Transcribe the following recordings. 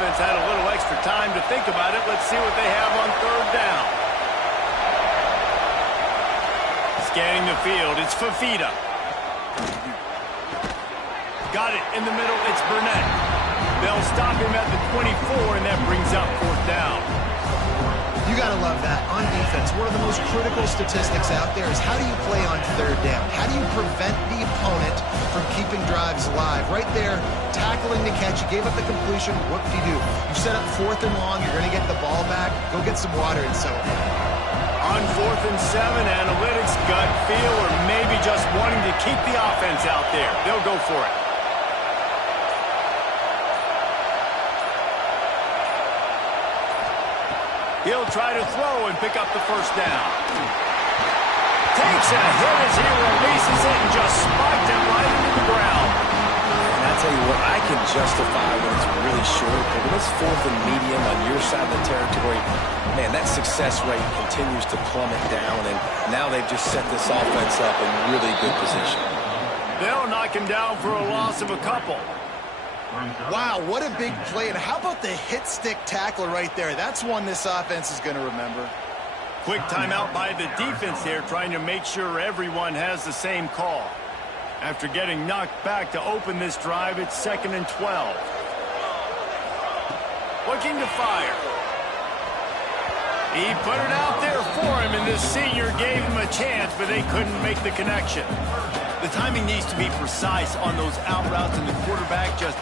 offense had a little extra time to think about it. Let's see what they have on third down. Scanning the field, it's Fifita. Got it in the middle, it's Burnett. They'll stop him at the 24, and that brings up fourth down. You got to love that. On defense, one of the most critical statistics out there is how do you play on third down? How do you prevent the opponent from keeping drives alive? Right there, tackling the catch. You gave up the completion. What do? You set up fourth and long. You're going to get the ball back. Go get some water and so on. On 4th and 7, analytics, gut feel, or maybe just wanting to keep the offense out there. They'll go for it. He'll try to throw and pick up the first down. Takes a hit as he releases it and just spiked it right into the ground. And I tell you what, I can justify when it's really short, but when it's 4th and medium on your side of the territory, man, that success rate continues to plummet down, and now they've just set this offense up in really good position. They'll knock him down for a loss of a couple. Wow, what a big play. And how about the hit stick tackle right there? That's one this offense is going to remember. Quick timeout by the defense there, trying to make sure everyone has the same call. After getting knocked back to open this drive, it's 2nd and 12. Looking to fire. He put it out there for him, and this senior gave him a chance, but they couldn't make the connection. The timing needs to be precise on those out routes, and the quarterback just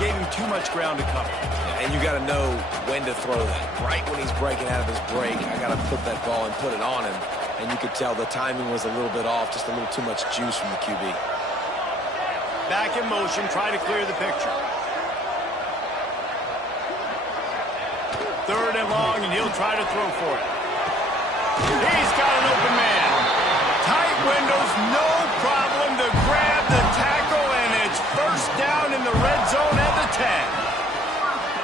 gave him too much ground to cover. And you got to know when to throw that. Right when he's breaking out of his break, I got to put that ball and put it on him. And you could tell the timing was a little bit off, just a little too much juice from the QB. Back in motion, try to clear the picture. 3rd and long, and he'll try to throw for it. He's got an open man. Tight windows, no problem to grab the tackle, and it's first down in the red zone at the 10.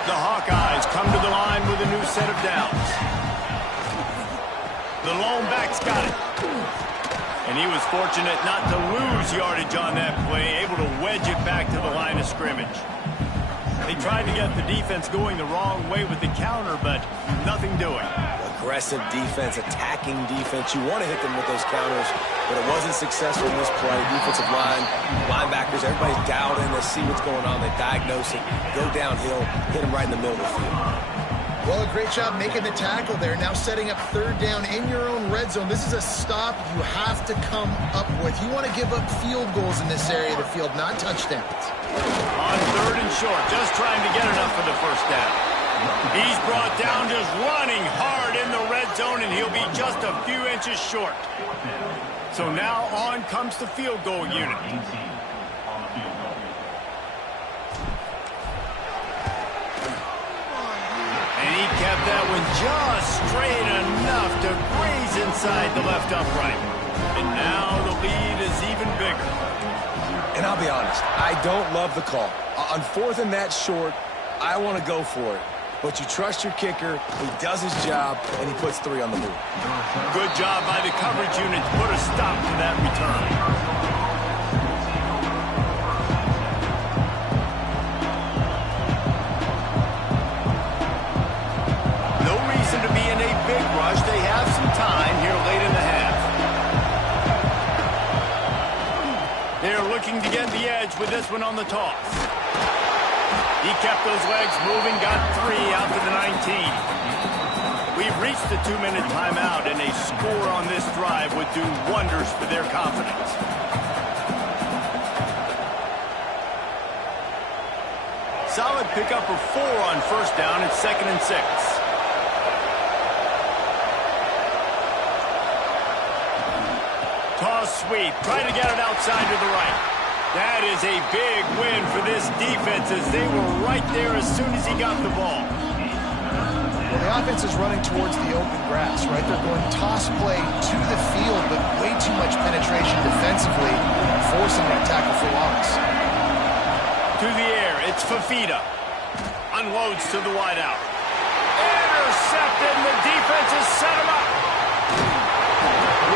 The Hawkeyes come to the line with a new set of downs. The lone back's got it. And he was fortunate not to lose yardage on that play, able to wedge it back to the line of scrimmage. They tried to get the defense going the wrong way with the counter, but nothing doing. Aggressive defense, attacking defense. You want to hit them with those counters, but it wasn't successful in this play. Defensive line, linebackers, everybody's dialed in. They see what's going on. They diagnose it, go downhill, hit them right in the middle of the field. Well, a great job making the tackle there. Now setting up 3rd down in your own red zone. This is a stop you have to come up with. You want to give up field goals in this area of the field, not touchdowns. On 3rd and short, just trying to get enough for the first down. He's brought down just running hard in the red zone, and he'll be just a few inches short. So now on comes the field goal unit. And he kept that one just straight enough to graze inside the left upright. And now the lead is even bigger. And I'll be honest, I don't love the call. On 4th and that short, I want to go for it. But you trust your kicker, he does his job, and he puts 3 on the board. Good job by the coverage unit to put a stop to that return. No reason to be in a big rush. They have some time here late in the half. They're looking to get the edge with this one on the toss. He kept those legs moving, got 3 out to the 19. We've reached the 2-minute timeout, and a score on this drive would do wonders for their confidence. Solid pickup of 4 on first down. It's 2nd and 6. Toss sweep. Try to get it outside to the right. That is a big win for this defense as they were right there as soon as he got the ball. Well, the offense is running towards the open grass, right? They're going toss play to the field, but way too much penetration defensively, forcing that tackle for loss. To the air, it's Fifita. Unloads to the wideout. Intercepted, and the defense has set him up.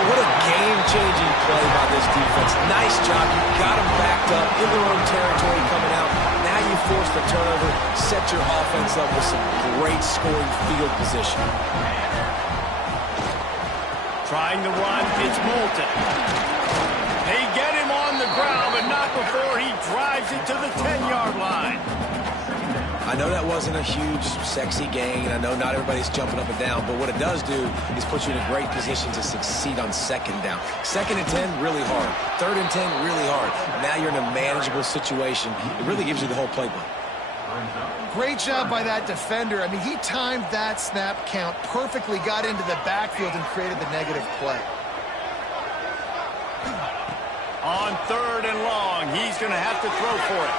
What a game-changing play by this defense. Nice job. You got them backed up in their own territory coming out. Now you force the turnover, set your offense up with some great scoring field position. Trying to run, it's Moulton. They get him on the ground, but not before he drives it to the 10-yard line. I know that wasn't a huge, sexy gain. I know not everybody's jumping up and down, but what it does do is put you in a great position to succeed on second down. Second and 10, really hard. Third and 10, really hard. Now you're in a manageable situation. It really gives you the whole playbook. Great job by that defender. I mean, he timed that snap count perfectly, got into the backfield and created the negative play. On third and long, he's going to have to throw for it.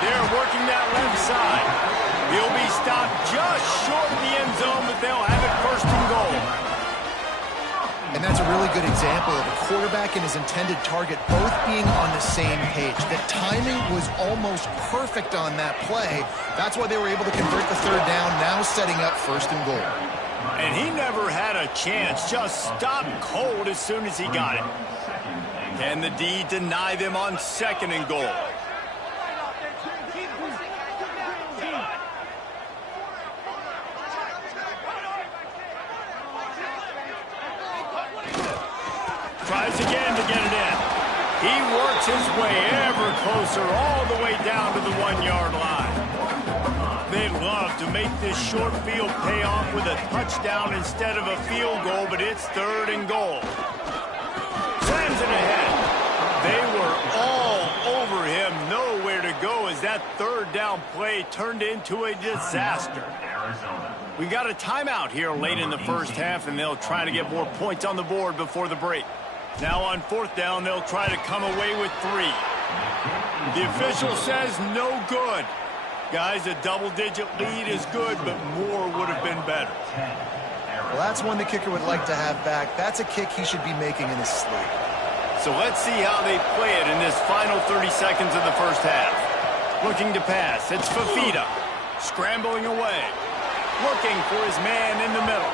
They're working that left side. He'll be stopped just short of the end zone, but they'll have it first and goal. And that's a really good example of a quarterback and his intended target both being on the same page. The timing was almost perfect on that play. That's why they were able to convert the third down, now setting up first and goal. And he never had a chance, just stopped cold as soon as he got it. Can the D deny them on second and goal? Tries again to get it in. He works his way ever closer all the way down to the 1-yard line. They love to make this short field pay off with a touchdown instead of a field goal, but it's third and goal. Slams it ahead. They were all over him, nowhere to go as that third down play turned into a disaster. We got a timeout here late in the first half, and they'll try to get more points on the board before the break. Now on fourth down, they'll try to come away with 3. The official says no good. Guys, a double-digit lead is good, but more would have been better. Well, that's one the kicker would like to have back. That's a kick he should be making in his sleep. So let's see how they play it in this final 30 seconds of the first half. Looking to pass, it's Fafita. Scrambling away. Looking for his man in the middle.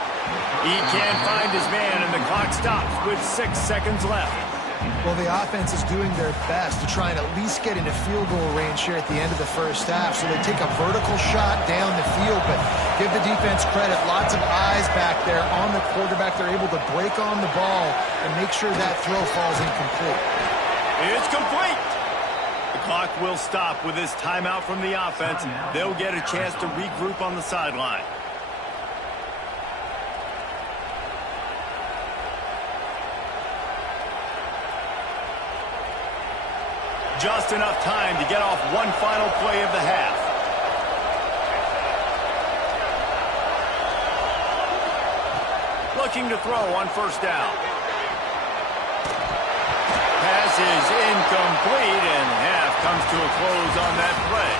He can't find his man, and the clock stops with 6 seconds left. Well, the offense is doing their best to try and at least get into field goal range here at the end of the first half. So they take a vertical shot down the field, but give the defense credit. Lots of eyes back there on the quarterback. They're able to break on the ball and make sure that throw falls incomplete. It's complete. The clock will stop with this timeout from the offense. They'll get a chance to regroup on the sideline. Just enough time to get off one final play of the half. Looking to throw on first down. Pass is incomplete, and half comes to a close on that play.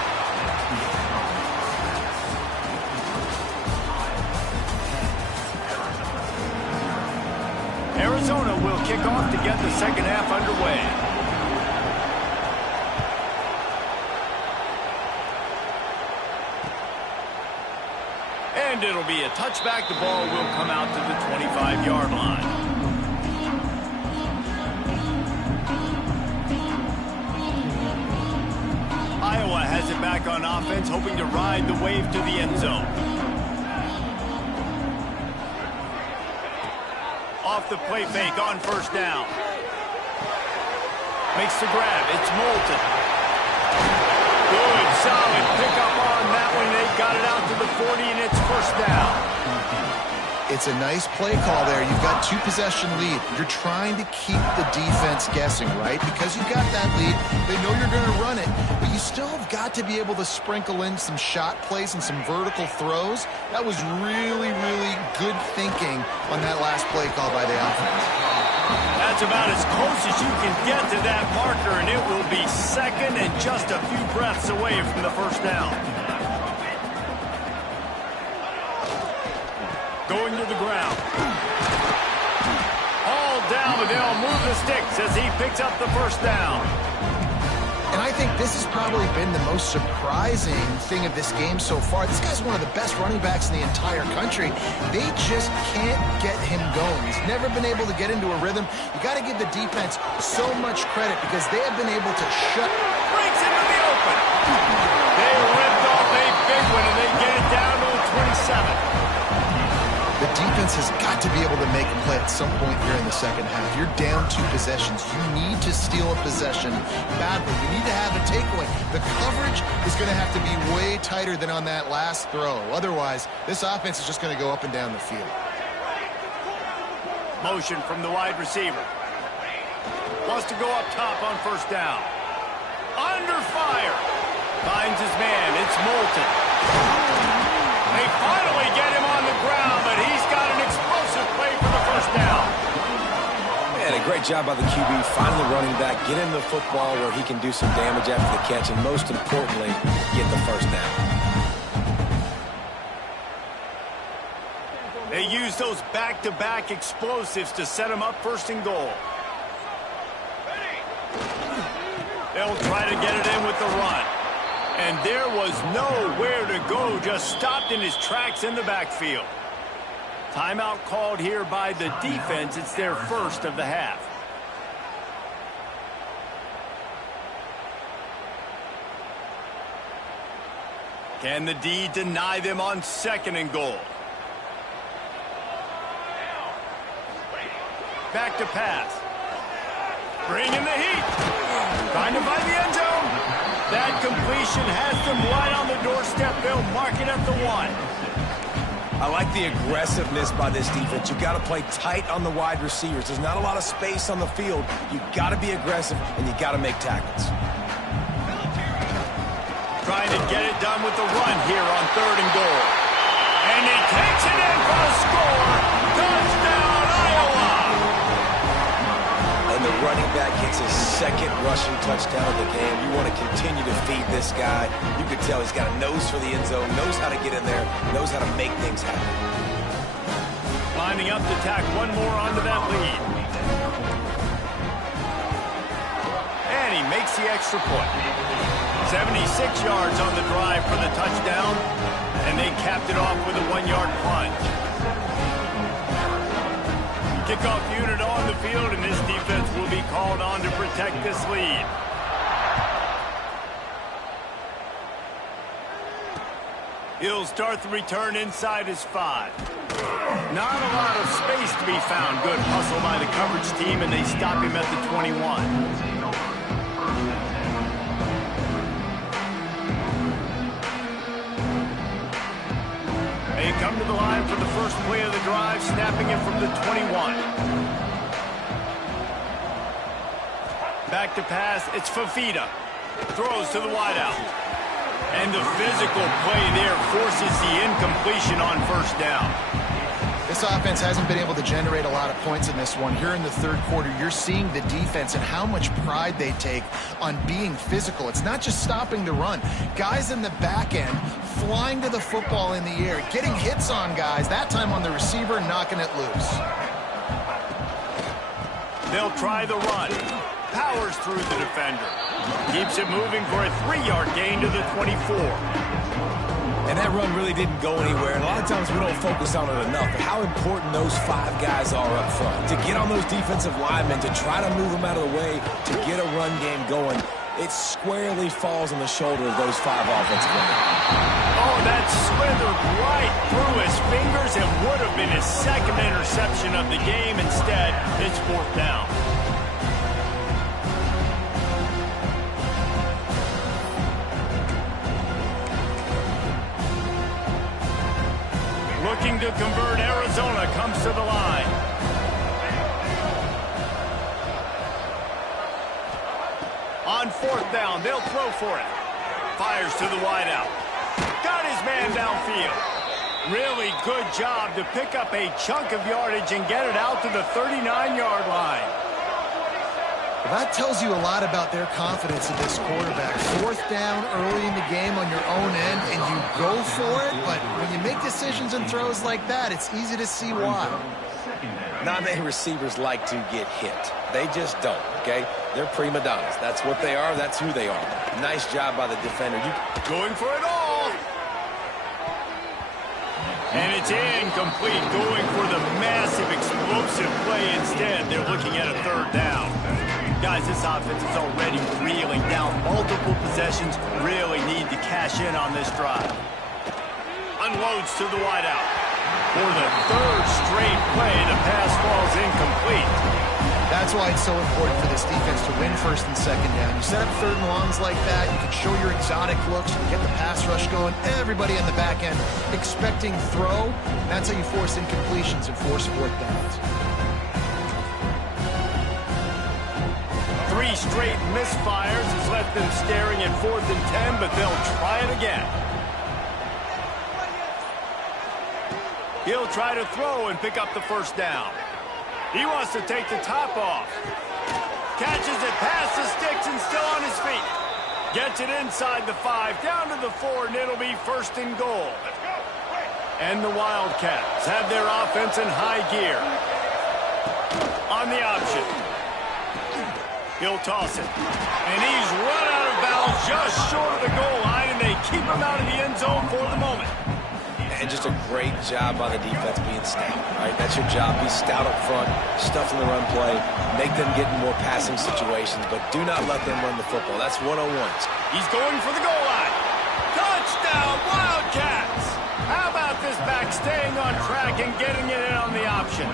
Arizona will kick off to get the second half underway. And it'll be a touchback. The ball will come out to the 25-yard line. Iowa has it back on offense, hoping to ride the wave to the end zone. Off the play fake on first down. Makes the grab. It's Moulton. Good, solid pickup on that one. They've got it out to the 40, and it's first down. It's a nice play call there. You've got 2-possession lead. You're trying to keep the defense guessing, right? Because you've got that lead, they know you're going to run it, but you still have got to be able to sprinkle in some shot plays and some vertical throws. That was really, really good thinking on that last play call by the offense. That's about as close as you can get to that marker, and it will be second and just a few breaths away from the first down. Going to the ground. All down, but they'll move the sticks as he picks up the first down. And I think this has probably been the most surprising thing of this game so far. This guy's one of the best running backs in the entire country. They just can't get him going. He's never been able to get into a rhythm. You got to give the defense so much credit because they have been able to shut. Breaks into the open. They defense has got to be able to make a play at some point here in the second half. You're down 2 possessions. You need to steal a possession badly. You need to have a takeaway. The coverage is going to have to be way tighter than on that last throw. Otherwise, this offense is just going to go up and down the field. Motion from the wide receiver. Wants to go up top on first down. Under fire. Finds his man. It's Moulton. They finally get him on the ground, but he's got an explosive play for the first down. Man, a great job by the QB, finding the running back, get him the football where he can do some damage after the catch, and most importantly, get the first down. They use those back-to-back explosives to set him up first and goal. They'll try to get it in with the run. And there was nowhere to go, just stopped in his tracks in the backfield. Timeout called here by the defense. It's their first of the half. Can the D deny them on second and goal? Back to pass. Bring in the heat. Trying to find the end zone. That completion has them right on the doorstep. They'll mark it at the 1. I like the aggressiveness by this defense. You've got to play tight on the wide receivers. There's not a lot of space on the field. You've got to be aggressive, and you've got to make tackles. Trying to get it done with the run here on third and goal. And he takes it in for a score. Touchdown, Iowa! And the running back gets his second rushing touchdown of the game. You want to continue to feed this guy. You can tell he's got a nose for the end zone, knows how to get in there, knows how to make things happen. Lining up to tack one more onto that lead. And he makes the extra point. 76 yards on the drive for the touchdown, and they capped it off with a 1-yard plunge. Kickoff unit on the field, and this defense will be called on to protect this lead. He'll start the return inside his 5. Not a lot of space to be found. Good hustle by the coverage team, and they stop him at the 21. They come to the line for the first play of the drive, snapping it from the 21. Back to pass, it's Fafita. Throws to the wideout. And the physical play there forces the incompletion on first down. This offense hasn't been able to generate a lot of points in this one. Here in the third quarter, you're seeing the defense and how much pride they take on being physical. It's not just stopping the run. Guys in the back end flying to the football in the air, getting hits on guys, that time on the receiver, knocking it loose. They'll try the run. Powers through the defender. Keeps it moving for a 3-yard gain to the 24. And that run really didn't go anywhere. And a lot of times we don't focus on it enough. But how important those 5 guys are up front. To get on those defensive linemen, to try to move them out of the way, to get a run game going, it squarely falls on the shoulder of those 5 offensive linemen. Oh, that slithered right through his fingers and would have been his second interception of the game. Instead, it's 4th down. Looking to convert, Arizona comes to the line. On 4th down, they'll throw for it. Fires to the wideout. Got his man downfield. Really good job to pick up a chunk of yardage and get it out to the 39-yard line. Well, that tells you a lot about their confidence in this quarterback. 4th down early in the game on your own end, and you go for it, but when you make decisions and throws like that, it's easy to see why. Not many receivers like to get hit. They just don't, okay? They're prima donnas. That's what they are. That's who they are. Nice job by the defender. Going for it all. And it's incomplete. Going for the massive explosive play instead. They're looking at a 3rd down. Guys, this offense is already reeling down multiple possessions. Really need to cash in on this drive. Unloads to the wideout. For the third straight play, the pass falls incomplete. That's why it's so important for this defense to win first and second down. You set up third and longs like that, you can show your exotic looks, you can get the pass rush going, everybody on the back end expecting throw. That's how you force incompletions and force fourth downs. 3 straight misfires has left them staring at 4th and 10, but they'll try it again. He'll try to throw and pick up the first down. He wants to take the top off. Catches it past the sticks and still on his feet. Gets it inside the 5, down to the 4, and it'll be first and goal. And the Wildcats have their offense in high gear. On the option. He'll toss it. And he's run out of bounds just short of the goal line, and they keep him out of the end zone for the moment. And just a great job by the defense being stout, right? That's your job. Be stout up front, stuff in the run play, make them get in more passing situations, but do not let them run the football. That's one-on-ones. He's going for the goal line. Touchdown, Wildcats! How about this back staying on track and getting it in on the option?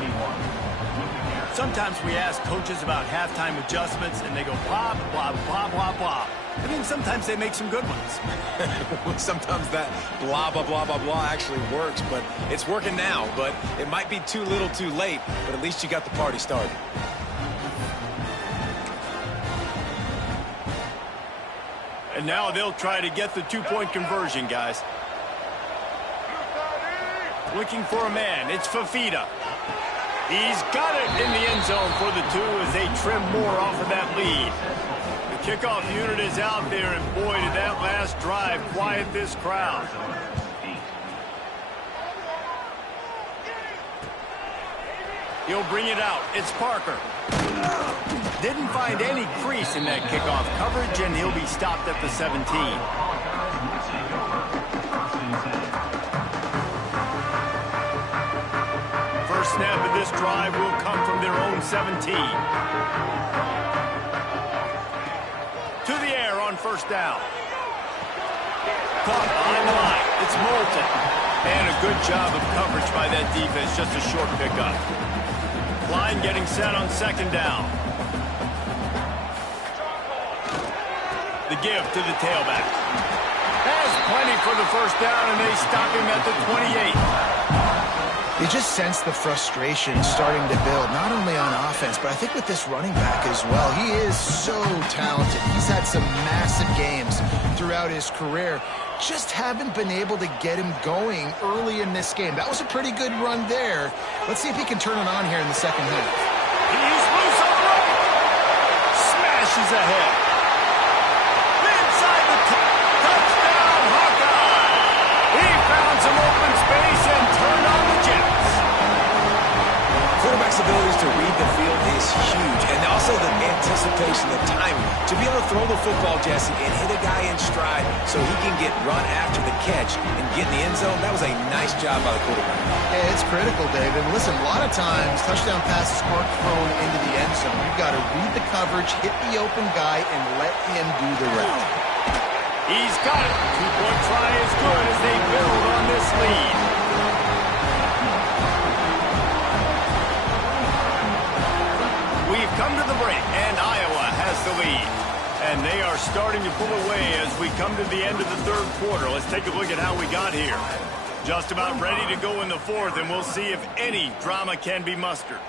Sometimes we ask coaches about halftime adjustments, and they go blah, blah, blah, blah, blah. I mean, sometimes they make some good ones. Sometimes that blah, blah, blah, blah, blah actually works, but it's working now. But it might be too little too late, but at least you got the party started. And now they'll try to get the 2-point conversion, guys. Looking for a man. It's Fafita. He's got it in the end zone for the 2 as they trim more off of that lead. The kickoff unit is out there, and boy, did that last drive quiet this crowd. He'll bring it out. It's Parker. Didn't find any crease in that kickoff coverage, and he'll be stopped at the 17. First snap of this drive will come from their own 17. To the air on first down. Caught behind the line. It's Moulton. And a good job of coverage by that defense. Just a short pickup. Line getting set on second down. The give to the tailback. Has plenty for the first down, and they stop him at the 28. You just sense the frustration starting to build, not only on offense, but I think with this running back as well. He is so talented. He's had some massive games throughout his career. Just haven't been able to get him going early in this game. That was a pretty good run there. Let's see if he can turn it on here in the second half. He's loose on the right. Smashes ahead. Inside the touchdown, Hawkeye. He found some open space and turned on the Jets. Quarterback's abilities to read the field is huge, and also the anticipation, the timing. To be able to throw the football, Jesse, and hit a guy in stride so he can get run after the catch and get in the end zone, that was a nice job by the quarterback. Yeah, it's critical, David. Listen, a lot of times, touchdown passes aren't thrown into the end zone. You've got to read the coverage, hit the open guy, and let him do the rest. He's got it. 2-point try is good as they build on this lead. We've come to the break, and Iowa has the lead. And they are starting to pull away as we come to the end of the third quarter. Let's take a look at how we got here. Just about ready to go in the fourth, and we'll see if any drama can be mustered.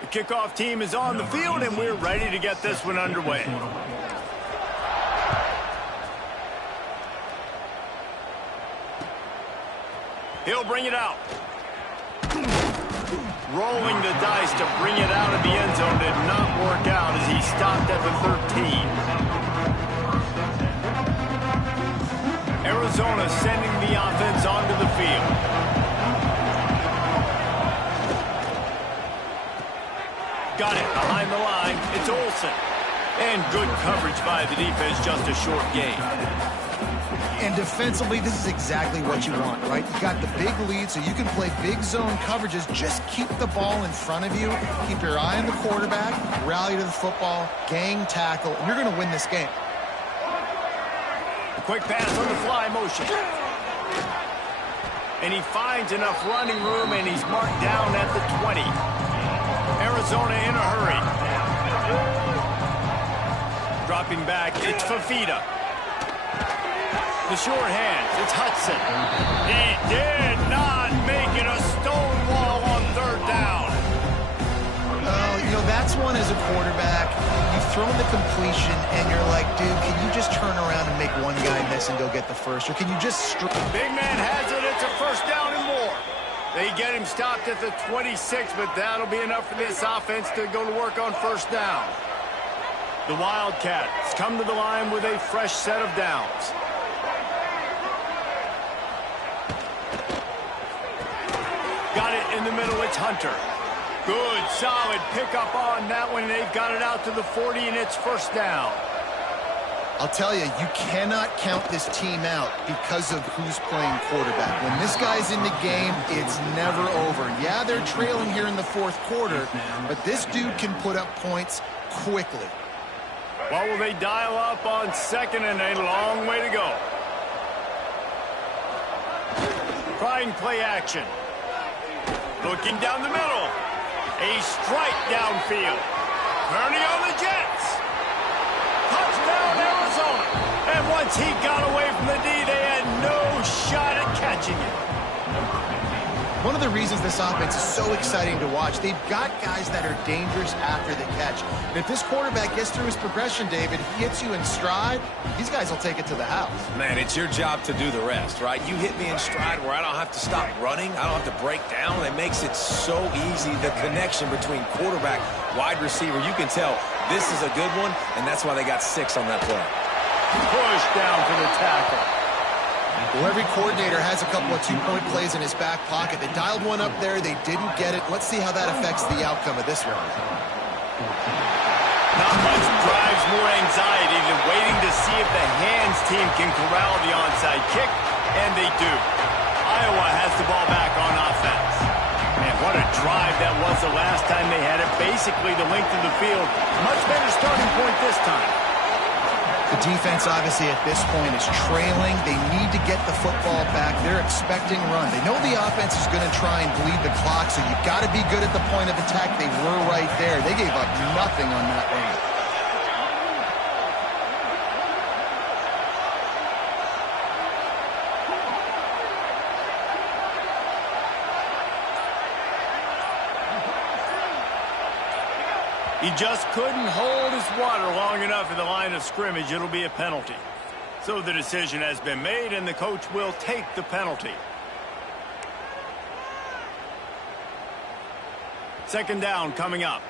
The kickoff team is on the field, and we're ready to get this one underway. He'll bring it out. Rolling the dice to bring it out of the end zone did not work out as he stopped at the 13. Arizona sending the offense onto the field. Got it behind the line. It's Olsen. And good coverage by the defense, just a short gain. And defensively, this is exactly what you want, right? You got the big lead, so you can play big zone coverages. Just keep the ball in front of you. Keep your eye on the quarterback. Rally to the football. Gang tackle. And you're going to win this game. A quick pass on the fly motion. And he finds enough running room, and he's marked down at the 20. Arizona in a hurry. Dropping back, it's Fafita. The short hands, it's Hudson. He did not make it a stonewall on third down. Oh, you know, that's one as a quarterback. You've thrown the completion, and you're like, dude, can you just turn around and make one guy miss and go get the first? Or can you just... Big man has it. It's a first down and more. They get him stopped at the 26, but that'll be enough for this offense to go to work on first down. The Wildcats come to the line with a fresh set of downs. Got it in the middle. It's Hunter. Good, solid pickup on that one. They've got it out to the 40, and it's first down. I'll tell you, you cannot count this team out because of who's playing quarterback. When this guy's in the game, it's never over. Yeah, they're trailing here in the fourth quarter, but this dude can put up points quickly. What will they dial up on second, and a long way to go? Trying play action. Looking down the middle. A strike downfield. Kearney on the Jets. Touchdown, Arizona. And once he got away from the D, they had no shot at catching it. One of the reasons this offense is so exciting to watch, they've got guys that are dangerous after the catch. And if this quarterback gets through his progression, David, he hits you in stride, these guys will take it to the house. Man, it's your job to do the rest, right? You hit me in stride where I don't have to stop running. I don't have to break down. It makes it so easy. The connection between quarterback, wide receiver, you can tell this is a good one, and that's why they got 6 on that play. Push down for the tackle. Well, every coordinator has a couple of two-point plays in his back pocket. They dialed one up there. They didn't get it. Let's see how that affects the outcome of this one. Not much drives more anxiety than waiting to see if the hands team can corral the onside kick, and they do. Iowa has the ball back on offense. Man, what a drive that was the last time they had it. Basically the length of the field. Much better starting point this time. The defense, obviously, at this point is trailing. They need to get the football back. They're expecting run. They know the offense is going to try and bleed the clock, so you've got to be good at the point of attack. They were right there. They gave up nothing on that run. He just couldn't hold his water long enough at the line of scrimmage. It'll be a penalty. So the decision has been made, and the coach will take the penalty. Second down coming up.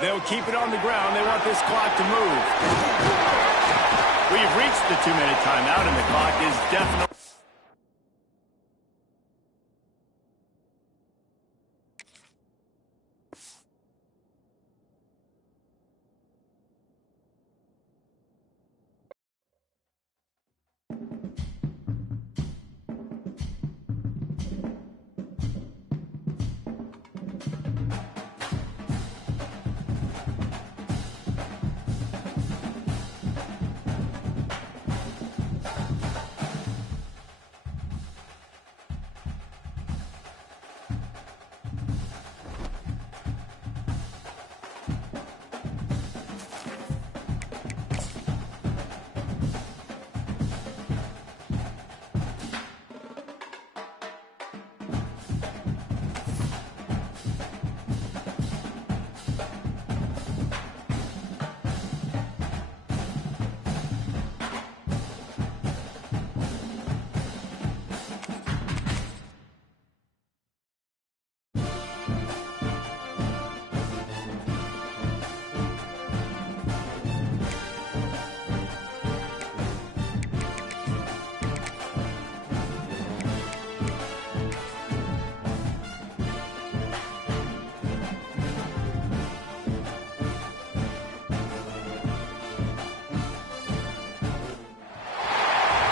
They'll keep it on the ground. They want this clock to move. We've reached the 2-minute timeout, and the clock is definitely...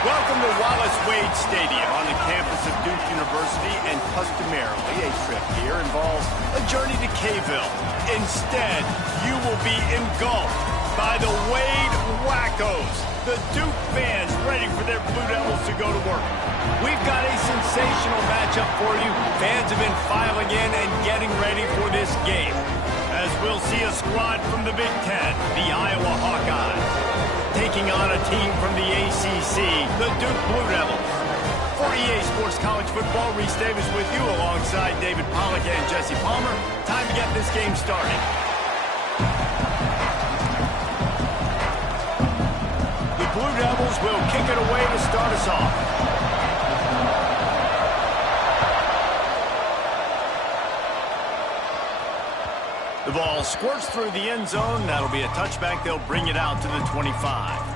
Welcome to Wallace-Wade Stadium on the campus of Duke University, and customarily a trip here involves a journey to K-ville. Instead, you will be engulfed by the Wade Wackos, the Duke fans ready for their Blue Devils to go to work. We've got a sensational matchup for you. Fans have been filing in and getting ready for this game, as we'll see a squad from the Big Ten, the Iowa Hawkeyes, taking on a team from the ACC, the Duke Blue Devils. For EA Sports College Football, Reese Davis with you alongside David Pollack and Jesse Palmer. Time to get this game started. The Blue Devils will kick it away to start us off. The ball squirts through the end zone. That'll be a touchback. They'll bring it out to the 25.